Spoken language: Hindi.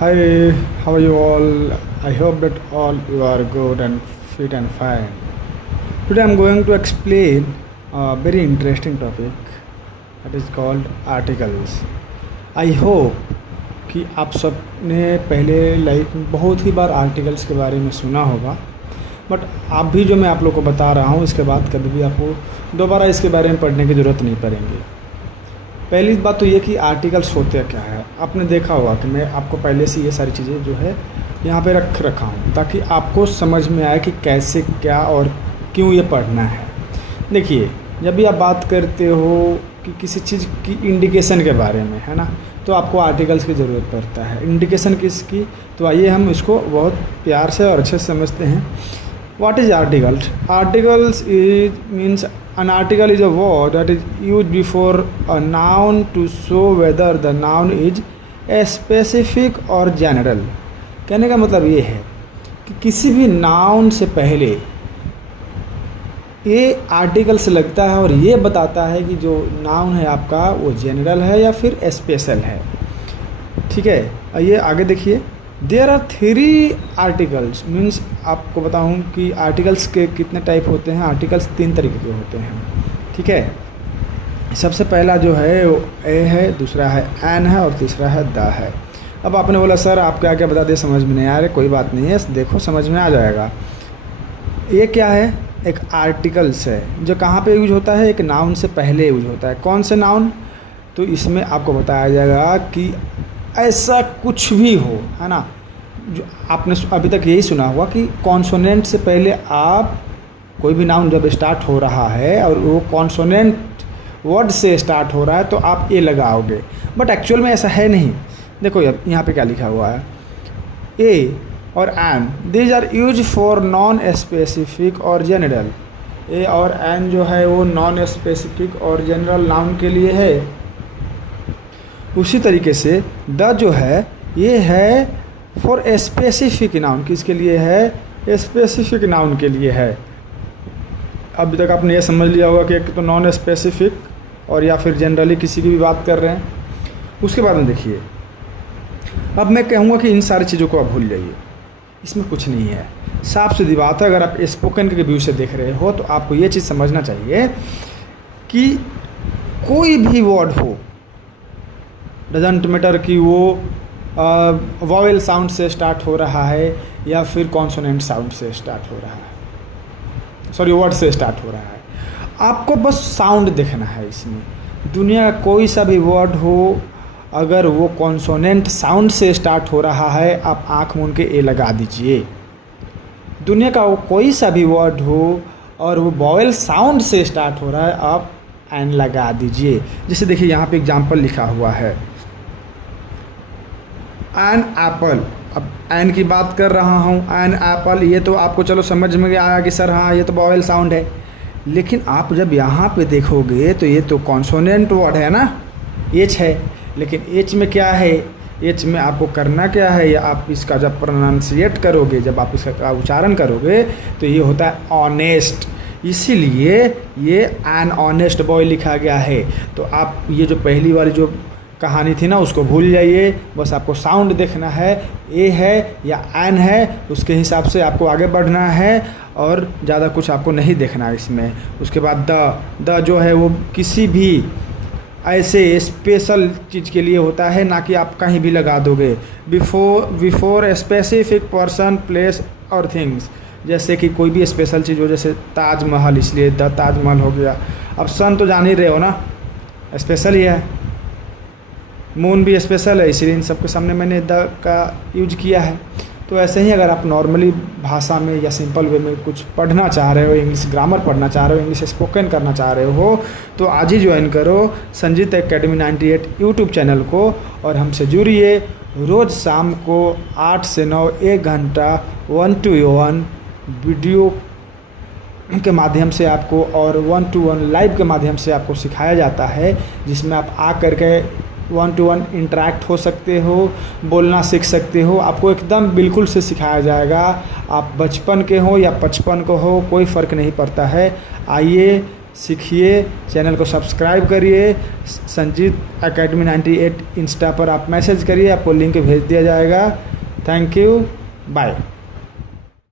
Hi, how are you all? I hope that all you are good and fit and fine. Today I'm going to explain a very interesting topic that is called articles. I hope कि आप सब ने पहले लाइफ में बहुत ही बार आर्टिकल्स के बारे में सुना होगा, बट आप भी जो मैं आप लोग को बता रहा हूँ इसके बाद कभी भी आपको दोबारा इसके बारे में पढ़ने की ज़रूरत नहीं पड़ेगी। पहली बात तो ये कि आर्टिकल्स होते क्या है। आपने देखा होगा कि मैं आपको पहले से ये सारी चीज़ें जो है यहाँ पे रख रखा हूँ ताकि आपको समझ में आए कि कैसे क्या और क्यों ये पढ़ना है। देखिए, जब भी आप बात करते हो कि किसी चीज़ की इंडिकेशन के बारे में, है ना, तो आपको आर्टिकल्स की ज़रूरत पड़ता है। इंडिकेशन किसकी? तो आइए हम इसको बहुत प्यार से और अच्छे से समझते हैं। What is articles? Articles means an article is a word that is used before a noun to show whether the noun is a specific or general. कहने का मतलब ये है कि किसी भी नाउन से पहले ये आर्टिकल्स लगता है और ये बताता है कि जो नाउन है आपका वो जनरल है या फिर स्पेशल है। ठीक है, आइए आगे देखिए। देयर आर 3 आर्टिकल्स, मीन्स आपको बताऊं कि आर्टिकल्स के कितने टाइप होते हैं। आर्टिकल्स 3 तरीके के होते हैं। ठीक है, सबसे पहला जो है वो ए है, दूसरा है एन है और तीसरा है द है। अब आपने बोला सर आप क्या क्या बता दिए, समझ में नहीं आ रहा। कोई बात नहीं है, देखो समझ में आ जाएगा। ये क्या है? एक आर्टिकल्स है जो कहाँ पे यूज होता है? एक नाउन से पहले यूज होता है। कौन से नाउन? तो इसमें आपको बताया जाएगा कि ऐसा कुछ भी हो, है ना, जो आपने अभी तक यही सुना होगा कि कॉन्सोनेंट से पहले आप कोई भी नाउन जब स्टार्ट हो रहा है और वो कॉन्सोनेंट वर्ड से स्टार्ट हो रहा है तो आप ए लगाओगे, बट एक्चुअल में ऐसा है नहीं। देखो यहाँ पे क्या लिखा हुआ है, ए और an, these are use for non specific और जनरल। ए और एन जो है वो नॉन स्पेसिफिक और जनरल नाउन के लिए है। उसी तरीके से द जो है ये है फॉर स्पेसिफिक नाउन। किसके लिए है? स्पेसिफिक नाउन के लिए है। अभी तक आपने ये समझ लिया होगा कि एक तो नॉन स्पेसिफिक और या फिर जनरली किसी की भी बात कर रहे हैं। उसके बाद में देखिए, अब मैं कहूँगा कि इन सारी चीज़ों को आप भूल जाइए, इसमें कुछ नहीं है। साफ सीधी बात है, अगर आप स्पोकन के व्यू से देख रहे हो तो आपको ये चीज़ समझना चाहिए कि कोई भी वर्ड हो, डजेंट मैटर कि वो वॉवेल साउंड से स्टार्ट हो रहा है या फिर कॉन्सोनेंट साउंड से स्टार्ट हो रहा है, सॉरी वर्ड से स्टार्ट हो रहा है, आपको बस साउंड देखना है। इसमें दुनिया का कोई सा भी वर्ड हो, अगर वो कॉन्सोनेंट साउंड से स्टार्ट हो रहा है आप आँख मूंद के ए लगा दीजिए। दुनिया का वो कोई सा भी वर्ड हो और वो वॉवेल साउंड से स्टार्ट हो रहा है आप एन लगा दीजिए। जैसे देखिए यहाँ पे एग्जाम्पल लिखा हुआ है, एन एप्पल। अब एन की बात कर रहा हूँ, एन एप्पल, ये तो आपको चलो समझ में आया कि सर हाँ ये तो वॉवेल साउंड है, लेकिन आप जब यहाँ पे देखोगे तो ये तो कॉन्सोनेंट वर्ड है ना, एच है। लेकिन एच में क्या है? एच में आपको करना क्या है, या आप इसका जब प्रोनाउंसिएट करोगे, जब आप इसका उच्चारण करोगे तो ये होता है ऑनेस्ट। इसीलिए ये एन ऑनेस्ट बॉय लिखा गया है। तो आप ये जो पहली वाली जो कहानी थी ना उसको भूल जाइए, बस आपको साउंड देखना है, ए है या एन है, उसके हिसाब से आपको आगे बढ़ना है और ज़्यादा कुछ आपको नहीं देखना है इसमें। उसके बाद द जो है वो किसी भी ऐसे स्पेशल चीज़ के लिए होता है, ना कि आप कहीं भी लगा दोगे। बिफोर स्पेसिफिक पर्सन, प्लेस और थिंग्स। जैसे कि कोई भी स्पेशल चीज़ हो, जैसे ताजमहल, इसलिए द ताजमहल हो गया। अब सन तो जान ही रहे हो ना, स्पेशल ही है। मून भी स्पेशल है, इसलिए इन सबके सामने मैंने द का यूज किया है। तो ऐसे ही अगर आप नॉर्मली भाषा में या सिंपल वे में कुछ पढ़ना चाह रहे हो, इंग्लिश ग्रामर पढ़ना चाह रहे हो, इंग्लिश स्पोकन करना चाह रहे हो, तो आज ही ज्वाइन करो संजीत एकेडमी 98 यूट्यूब चैनल को और हमसे जुड़िए। रोज़ शाम को 8 से 9 1 घंटा 1 to 1 वीडियो के माध्यम से आपको और 1 to 1 लाइव के माध्यम से आपको सिखाया जाता है, जिसमें आप आ करके 1 to 1 इंटरेक्ट हो सकते हो, बोलना सीख सकते हो। आपको एकदम बिल्कुल से सिखाया जाएगा। आप बचपन के हो या 55 को हो, कोई फ़र्क नहीं पड़ता है। आइए, सीखिए, चैनल को सब्सक्राइब करिए। संजीत एकेडमी 98 इंस्टा पर आप मैसेज करिए, आपको लिंक भेज दिया जाएगा। Thank you, bye.